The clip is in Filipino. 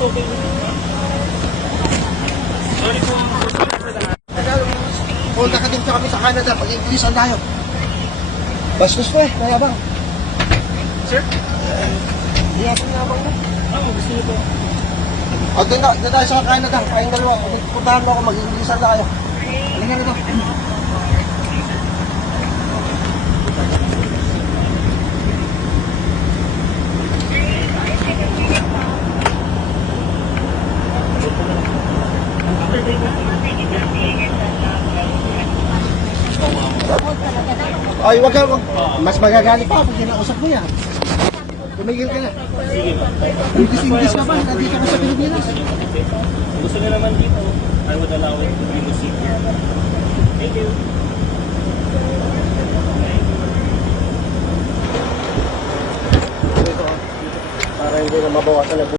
it's okay. Sorry po. Punta ka din sa kami sa Canada, pag-Inglesan tayo. Bastos ko eh, mayabang. Sir? Hindi ako mayabang na. Gusto niyo po. O, doon tayo sa Canada, kayong dalawa. Puntahan mo ako, mag-Inglesan tayo. Halika na ito. Ay, wag ka, wag. Mas magagalit pa pag kinausap mo yan. Tumigil ka na. Sige ba? English ka ba? Nandito ka sa Pilipinas. Gusto niyo naman dito, I would allow it to be to sit here. Thank you. Para hindi na mabawasan ang